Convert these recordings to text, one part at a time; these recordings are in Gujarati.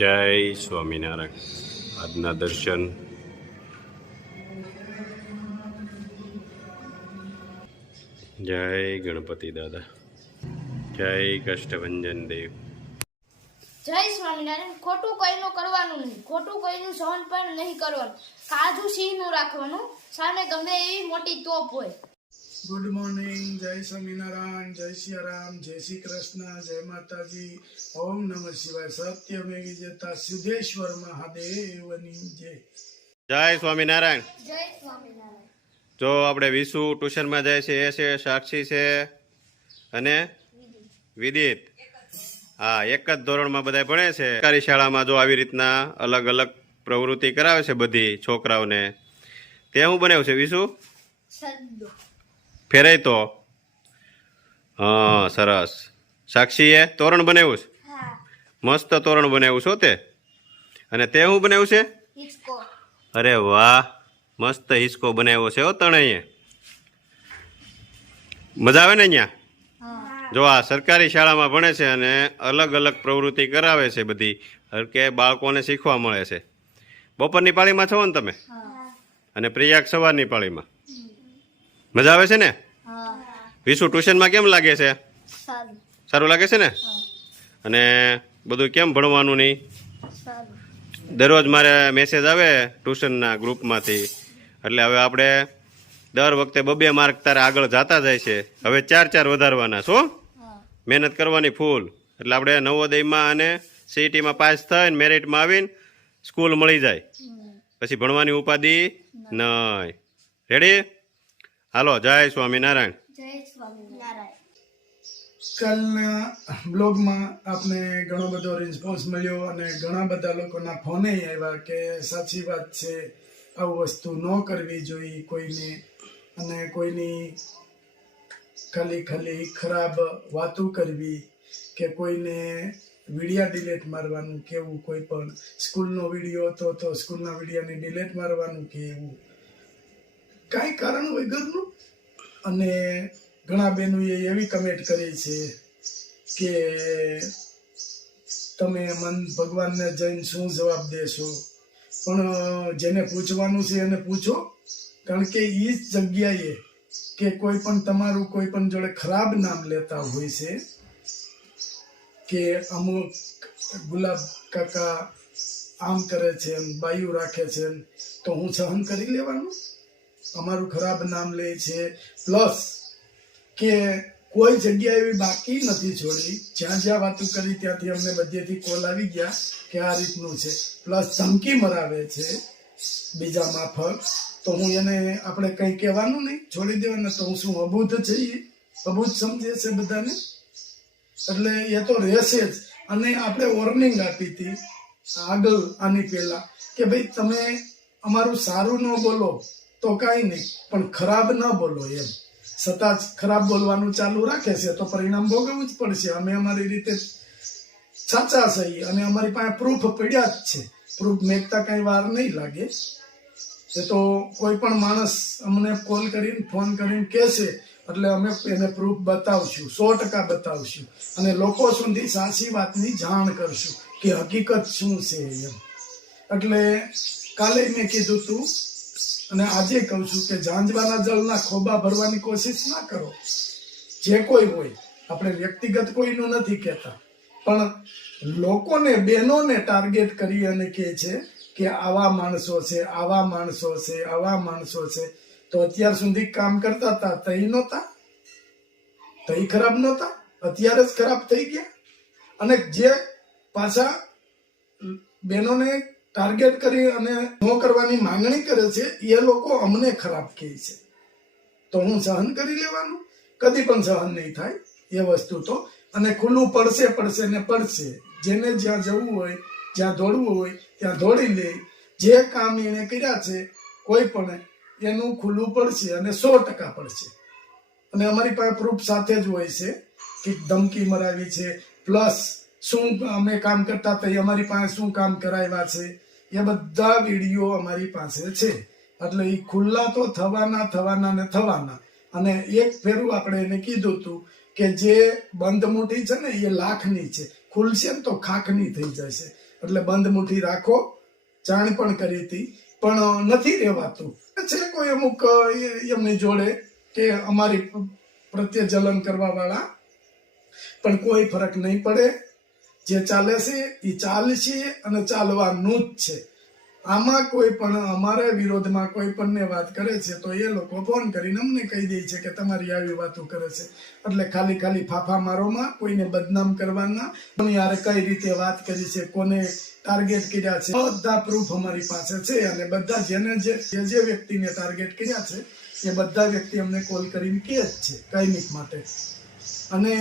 જય સ્વામિનારાયણ. આજના દર્શન જય ગણપતિ દાદા, જય કષ્ટભંજન દેવ. જય સ્વામિનારાયણ. ખોટું કોઈનું કરવાનું નહીં, ખોટું કોઈનું સહન પણ નહીં કરવાનું. કાજુ સિંહનું રાખવાનું, સામે ગમે એવી મોટી તોપ હોય. Good morning. જય સ્વામિનારાયણ, જય સિયારામ, જય શ્રી કૃષ્ણ, જય માતાજી, ઓમ નમઃ શિવાય. સત્યમેવ જયતા સિદ્ધેશ્વર મહાદેવની જય. જય સ્વામિનારાયણ. જય સ્વામિનારાયણ. જો આપણે વિશુ ટ્યુશનમાં જાય છે એ છે, સાક્ષી છે અને વિદિત. હા, એક જ ધોરણમાં બધા ભણે છે. સરકારી શાળામાં જો આવી રીતના અલગ અલગ પ્રવૃત્તિ કરાવે છે બધી છોકરાઓને. તે શું બનાવ્યું છે વિશુ? ફેરાય તો હા, સરસ. સાક્ષીએ તોરણ બનાવ્યું છે, મસ્ત તોરણ બનાવ્યું છો તે. અને તે શું બનાવ્યું છે? અરે વાહ, મસ્ત હિસકો બનાવ્યો છે હો તણેય. મજા આવે ને અહીંયા? જો આ સરકારી શાળામાં ભણે છે અને અલગ અલગ પ્રવૃત્તિ કરાવે છે બધી, કે બાળકોને શીખવા મળે છે. બપોરની પાળીમાં છો ને તમે? અને પ્રિયાક સવારની પાળીમાં. મજા આવે છે ને? વિશુ ટ્યુશનમાં કેમ લાગે છે? સારું લાગે છે ને? અને બધું કેમ ભણવાનું નહીં? દરરોજ મારે મેસેજ આવે ટ્યુશનના ગ્રુપમાંથી, એટલે હવે આપણે દર વખતે 2-2 માર્ક તારે આગળ જતા જાય છે. હવે 4-4 વધારવાના છો. મહેનત કરવાની ફૂલ. એટલે આપણે નવોદયમાં અને સીઈટીમાં પાસ થઈને મેરિટમાં આવીને સ્કૂલ મળી જાય, પછી ભણવાની ઉપાધિ નહીં. રેડી? હાલો, જય સ્વામિનારાયણ. જય સ્વામિનારાયણ. કાલના બ્લોગમાં આપણે ઘણો બધો રિસ્પોન્સ મળ્યો અને ઘણા બધા લોકોના ફોને આવ્યા કે સાચી વાત છે, આવું વસ્તુ ન કરવી જોઈએ કોઈને, અને કોઈની ખાલી ખરાબ વાતો કરવી કે કોઈને વિડીયા ડિલેટ મારવાનું કેવું, કોઈ પણ સ્કૂલનો વિડીયો હતો તો સ્કૂલના વિડીયાને ડિલેટ મારવાનું કે એવું કાંઈ કારણ વગરનું. અને ઘણા બહેનોએ એવી કમેન્ટ કરી છે કે તમે ભગવાનને જઈને શું જવાબ દેશો, પણ જેને પૂછવાનું છે એને પૂછો. કારણ કે એ જ જગ્યાએ કે કોઈ પણ તમારું કોઈ પણ જોડે ખરાબ નામ લેતા હોય છે કે અમુક ગુલાબ કાકા આમ કરે છે, બાયું રાખે છે, તો હું સહન કરી લેવાનું? અમારું ખરાબ નામ લે છે. પ્લસ કે કોઈ જગ્યા એવી બાકી નથી છોડી, જ્યાં જ્યાં વાતો કરી ત્યાંથી અમને બધેથી કોલ આવી ગયા કે આ રીતનું છે. પ્લસ ધમકી મરાવે છે બીજા માફક. તો હું એને આપણે કંઈ કહેવાનું નહીં, છોડી દેવાના. તો હું શું અબૂધ છે? અબૂધ સમજે છે બધાને, એટલે એ તો રહેશે જ. અને આપણે વોર્નિંગ આપી હતી આગળ આની પહેલા કે ભાઈ તમે અમારું સારું ન બોલો તો કાંઈ નહીં, પણ ખરાબ ન બોલો એમ. છતાં જ ખરાબ બોલવાનું ચાલુ રાખે છે તો પરિણામ ભોગવવું જ પડશે. અમે અમારી રીતે સાચા છીએ અને અમારી પાસે પ્રૂફ પડ્યા જ છે. પ્રૂફ મેકતા કઈ વાર નહીં લાગે. એ તો કોઈ પણ માણસ અમને કોલ કરીને ફોન કરીને કહેશે એટલે અમે એને પ્રૂફ બતાવશું, 100% બતાવશું. અને લોકો સુધી સાચી વાતની જાણ કરશું કે હકીકત શું છે એમ. એટલે કાલે મેં કીધું તું અને આજે કહું છું કે ઝાંઝવાના જળના ખોબા ભરવાની કોશિશ ના કરો. જે કોઈ હોય, આપણે વ્યક્તિગત કોઈનું નથી કહેતા, પણ લોકોને, બહેનોને ટાર્ગેટ કરી અને કહે છે કે આવા માણસો છે, આવા માણસો છે, આવા માણસો છે. તો અત્યાર સુધી કામ કરતા હતા તઈ નહોતા, તઈ ખરાબ નહોતા, અત્યારે જ ખરાબ થઈ ગયા. અને જે પાછા બહેનોને ટાર્ગેટ કરી અને ન કરવાની માંગણી કરે છે એ લોકો અમને ખરાબ કહે છે. તો હું સહન કરી લેવાનું? કદી પણ સહન નહીં થાય એ વસ્તુ તો. અને ખુલ્લું પડશે ને પડશે. જેને જ્યાં જવું હોય, જ્યાં દોડવું હોય ત્યાં દોડી લે. જે કામ એને કર્યા છે કોઈ પણ એનું ખુલ્લું પડશે અને 100% પડશે. અને અમારી પાસે પ્રૂફ સાથે જ હોય છે કે ધમકી મરાવી છે, પ્લસ શું અમે કામ કરતા હતા અમારી પાસે શું કામ કરાવ્યા છે, એ બધા વિડીયો અમારી પાસે છે. એટલે એ ખુલ્લા તો થવાના. અને એક ફેરું આપણે એને કીધું હતું કે જે બંધ મુઠ્ઠી છે ને એ લાખની છે, ખુલશે ને તો ખાખની થઈ જશે. એટલે બંધ મુઠ્ઠી રાખો. જાણ પણ કરી હતી પણ નથી રહેવાતું. છે કોઈ અમુક એમની જોડે કે અમારી પ્રત્યે જલન કરવા વાળા, પણ કોઈ ફરક નહીં પડે. જે ચાલે છે એ ચાલશે અને ચાલવાનું જ છે. આમાં કોઈ પણ અમારા વિરોધમાં કોઈ પણને વાત કરે છે તો એ લોકો ફોન કરીને અમને કહી દે છે કે તમારી આવી વાતો કરે છે. એટલે ખાલી ફાફા મારોમાં કોઈને બદનામ કરવાના, કોની યારે કઈ રીતે વાત કરી છે, કોને ટાર્ગેટ કર્યા છે, બધા પ્રૂફ અમારી પાસે છે. અને બધા જેને જે વ્યક્તિને ટાર્ગેટ કર્યા છે એ બધા વ્યક્તિ અમને કોલ કરીને કહે જ છે કાયમિક માટે. અને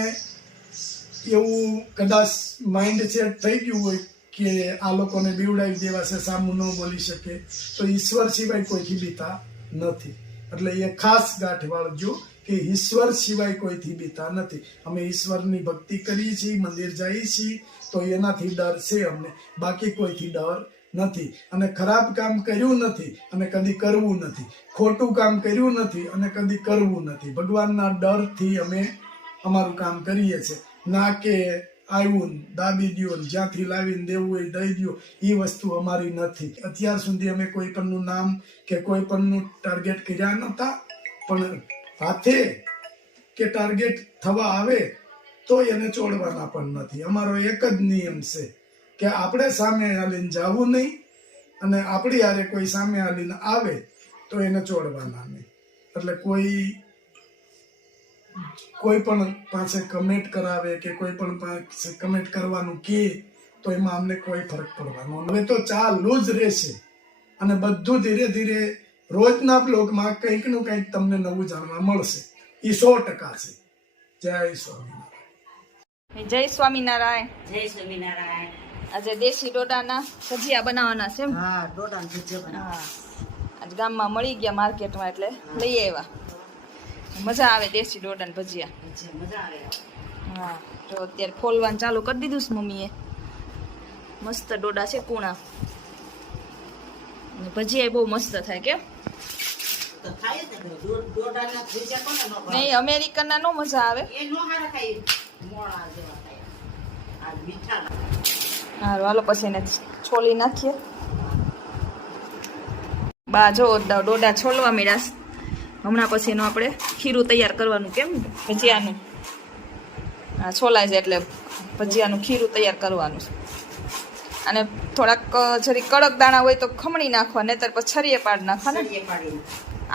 એવું કદાચ માઇન્ડ સેટ થઈ ગયું હોય કે આ લોકોને બીવડાવી દેવા છે, સામું ન બોલી શકે, તો ઈશ્વર સિવાય કોઈથી બીતા નથી. એટલે એ ખાસ ગાંઠ વાળજો કે ઈશ્વર સિવાય કોઈથી બીતા નથી. અમે ઈશ્વરની ભક્તિ કરીએ છીએ, મંદિર જઈએ છીએ તો એનાથી ડર છે અમને, બાકી કોઈથી ડર નથી. અને ખરાબ કામ કર્યું નથી અને કદી કરવું નથી, ખોટું કામ કર્યું નથી અને કદી કરવું નથી. ભગવાનના ડરથી અમે અમારું કામ કરીએ છીએ, ના કે આવ્યું દાબી દો, જ્યાંથી લાવીને દેવું હોય દઈ દો, એ વસ્તુ અમારી નથી. અત્યાર સુધી અમે કોઈ પણનું નામ કે કોઈ પણનું ટાર્ગેટ કર્યા નહોતા, પણ હાથે કે ટાર્ગેટ થવા આવે તો એને છોડવાના પણ નથી. અમારો એક જ નિયમ છે કે આપણે સામે હાલીને જવું નહીં, અને આપણી હારે કોઈ સામે હાલીને આવે તો એને છોડવાના નહીં. એટલે કોઈ પણ પાસે કમેન્ટ કરાવે કે કોઈ પણ પાસે કમેન્ટ કરવાનું કહે તો એમાં અમને કોઈ ફરક પડવાનો હવે તો ચાલુ જ રહેશે. અને બધું ધીરે ધીરે રોજના બ્લોગમાં કંઈક નું કંઈક તમને નવું જાણવા મળશે, એ 100% છે. જય સ્વામિનારાયણ. જય સ્વામિનારાયણ. જય સ્વામિનારાયણ. આજે દેશી ડોડાના ભજીયા બનાવવાના છે એમ? હા, ડોડાના ભજીયા બનાવવાના. હા, આજ ગામમાં મળી ગયા માર્કેટમાં એટલે લઈ આવ્યા. મજા આવે દેશી ડોડાના ભજીયા. મજા આવે. હા, તો અત્યારે ફોલવાનું ચાલુ કરી દીધું છે મમ્મીએ. મસ્ત ડોડા છે કૂણા, અને ભજીયા બહુ મસ્ત થાય. કેમ તો થાય જ ને, ડોડાના ભજીયા કોને ન ભાવે? નહીં, અમેરિકનના નો મજા આવે. એ નો હારા ખાય, મોળા જેવા થાય. આ મીઠા ના. હારું, હાલો પછી એને છોલી નાખીએ. બા જો ડોડા છોલવા મળ્યા છે. હમણાં પછી એનું આપણે ખીરું તૈયાર કરવાનું. કેમ ભજીયાનું? હા, છોલાય છે એટલે ભજીયાનું ખીરું તૈયાર કરવાનું છે. અને થોડાક જરી કડક દાણા હોય તો ખમણી નાખવા, નહીતર પછી છરીએ પાડ નાખવા ને સળિયે પાડીને.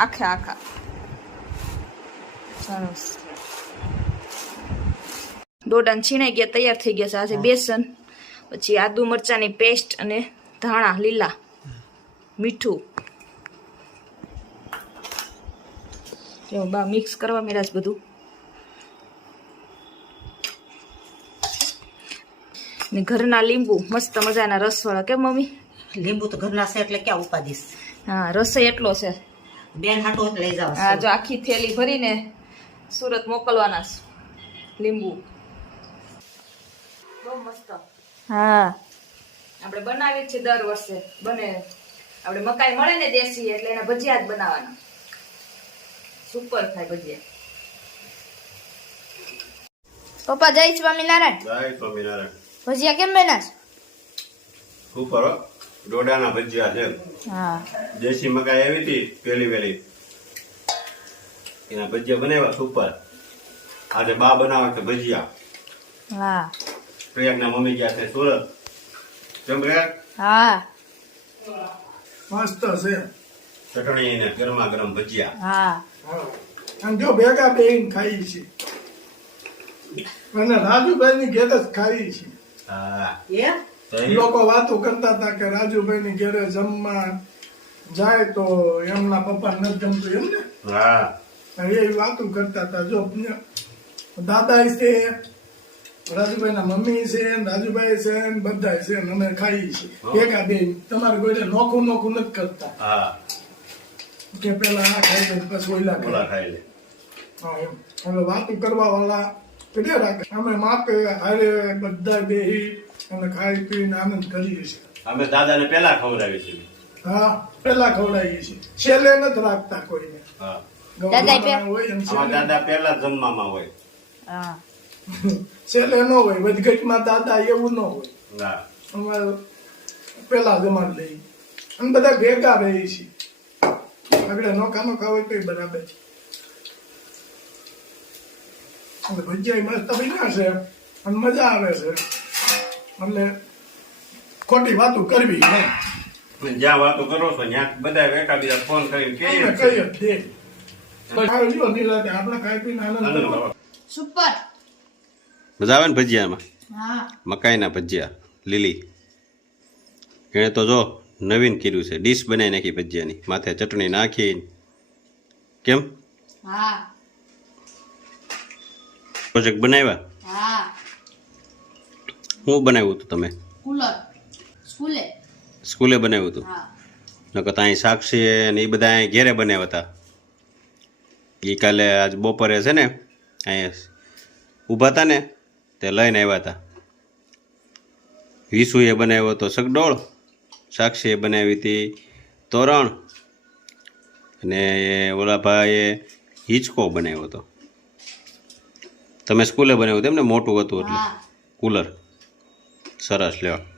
આખા. સરસ. ડોડાને છીણાઈ ગયા, તૈયાર થઈ ગયા છે. આજે બેસન, પછી આદુ મરચાંની પેસ્ટ અને ધાણા લીલા, મીઠું જો બા મિક્સ કરવા મેળા જ બધું. ને ઘરના લીંબુ મસ્ત મજાના રસવાળા. કેમ મમ્મી? લીંબુ તો ઘરના છે એટલે ક્યાં ઉપાડીશ. હા, રસોઈ એટલો છે. બેન હાટો જ લઈ જાવ. હા, જો આખી થેલી ભરીને સુરત મોકલવાના છે લીંબુ. બહુ મસ્ત. હા, આપણે બનાવીએ છીએ દર વર્ષે. બને આપણે મકાઈ મળે ને દેશી, એટલે એના ભજીયા જ બનાવવાના. સુપર થાય ભજીયા. પપ્પા જય સ્વામિનારાયણ. જય સ્વામિનારાયણ. ભજીયા કેમ બન્યા છે? ઉપર હો, ડોડાના ભજીયા છે. હા, દેશી મકાઈ આવી હતી પેલી વેલી, એના ભજીયા બનાવ્યા સુપર. આજે બા બનાવે છે ભજીયા. હા, પ્રયાગના મમ્મી ગયા છે સુરત. કેમ પ્રયાગ? હા, મસ્ત છે. ચટણી ને ગરમા ગરમ ભજીયા. હા. હા, અને જો ભેગા બેહીને ખાઈ છે, અને રાજુભાઈ ની ઘેર જ ખાઈ છે. હા, એ તો એ લોકો વાતો કરતા હતા કે રાજુભાઈ ની ઘેરે જમવા જાય તો એમના પપ્પા નથી જમતું એમ ને. હા, એ વાતો કરતા હતા. જો દાદા છે, રાજુભાઈ ના મમ્મી છે, રાજુભાઈ છે, બધા છે, ને અમે ખાઈ છીએ ભેગા બે. તમારે કોઈ નોખું નથી કરતા હા, કે પેલા આ ખાઈ લે પછી ઓલા બોલા ખાઈ. ખાઈ લે. હા, એમ હવે વાતો કરવા વાળા કેટલે રાખે. અમે માપે હારે બધા બેહી અને ખાઈ પીને આનંદ કરીએ છીએ. અમે દાદાને પેલા ખવડાવી છે. હા, પેલા ખવડાવીએ છીએ, છેલ્લે નથી રાખતા કોઈને. હા, ગૌરવવાળા હોય એમ અમારા છેલ્લે. દાદા પેલા જમવામાં હોય. હા. છેલ્લે ન હોય, વધઘટમાં દાદા એવું ન હોય. ના, અમારે પેલા જમાડ લઈ અને બધા ભેગા રહી છે આગળ નોખા નોખા હોય તો બરાબર છે અને ભજીયા મસ્ત બન્યા છે અને મજા આવે છે એટલે ખોટી વાતો કરવી નહીં જ્યાં વાતો કરો છો ત્યાં બધા એકાબીજા ફોન કરીને કહીએ છીએ આપણે ખાઈ પીને આનંદ કરો. સુપર. મજા આવે ને ભજીયામાં? હા. મકાઈના ભજીયા લીલી. એણે તો જો નવીન કર્યું છે, ડીશ બનાવી નાખી ભજીયાની, માથે ચટણી નાખી. કેમ હા. પ્રોજેક્ટ બનાવ્યા? હા. શું બનાવ્યું હતું તમે? કુલર. સ્કૂલે. સ્કૂલે બનાવ્યું હતું? હા. નકર અહીં સાક્ષી ને એ બધા અહીં ઘેરે બનાવ્યા હતા. એ કાલે આજ બપોરે છે ને અહીંયા ઊભા હતા ને તે લઈને આવ્યા હતા. વિશુએ બનાવ્યો હતો સગડોળ, સાક્ષીએ બનાવી હતી તોરણ, અને ઓલા ભાઈએ હિંચકો બનાવ્યો હતો. તમે સ્કૂલે બનાવ્યું હતું એમ ને? મોટું હતું એટલે હા. કુલર. સરસ, લેવા.